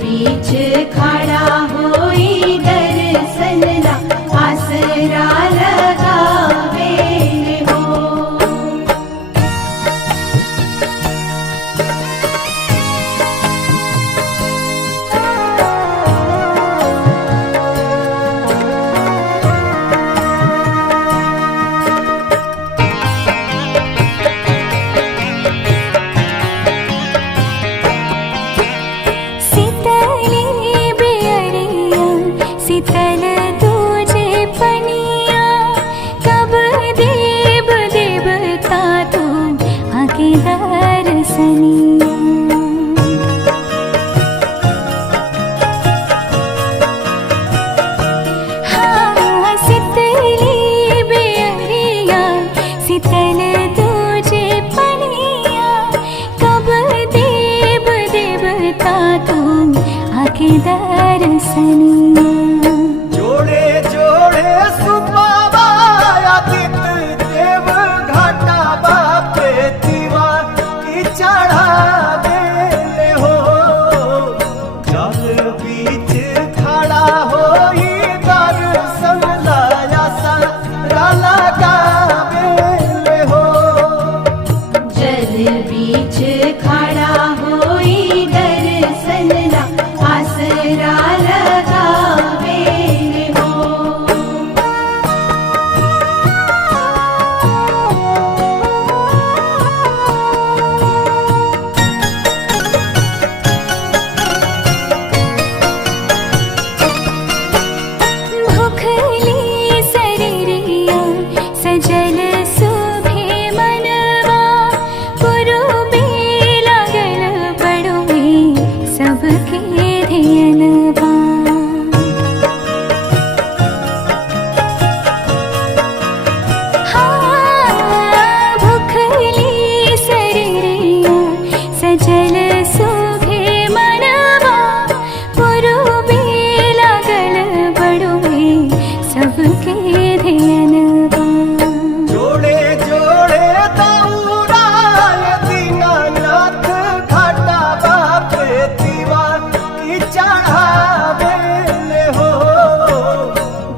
बीच खड़ा होई दर्शन ला आसरा लगावे हो। शीतल तुझे पनिया कब देव देवता तू आके दर्शनिया। हाँ शीतली बेअरिया शीतल तुझे पनिया कब देव देवता तू आके दर्शनिया। बीच खड़ा होई दर्शन ला आसरा लगावे हो। भूखली शरीरिया सजल सुभे मनवा पुरुबे लागल बड़ुए सबके ध्यानवा। हाँ भूखली शरीरिया सजल सुभे मनवा पुरुबे लागल बड़ुए सबके ध्यानवा। जोड़े जोड़े दौड़ाय दीनानाथ घाटा बापे दीवा की चढ़ावे हो।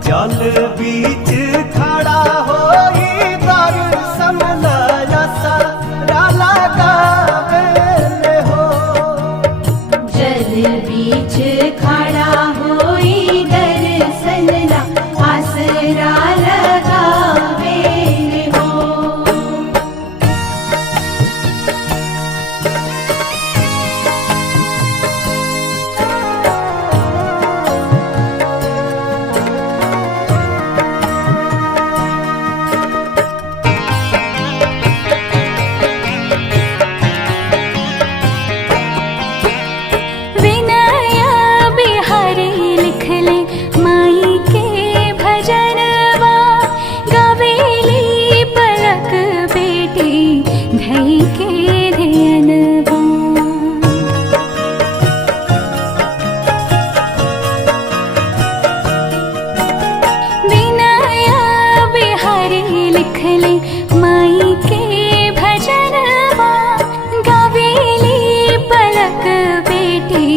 जल बीच खड़ा होई दर्शन ला आसरा लगावे हो। जल बीच खड़ा होई दर्शन ला आसरा लगावे हो। विनया बिहारी लिखले माई के भजनवा गवेली पलक बेटी धई के ध्यानवा। विनया बिहारी लिखले माई के भजनवा गवेली पलक बेटी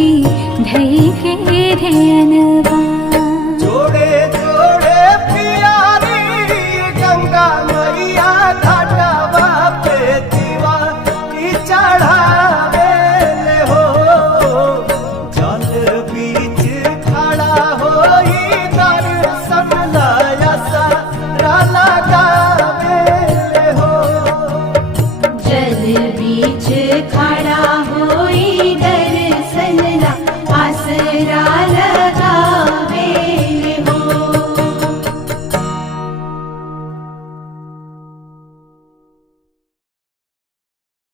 धई के ध्यानवा। जोड़े जोड़े प्यारी गंगा मैया घाटा बापे दीवा की चढ़ावे हो। जल बीच खड़ा होई दर्शन ला आसरा लगावे हो। जल बीच खड़ा हो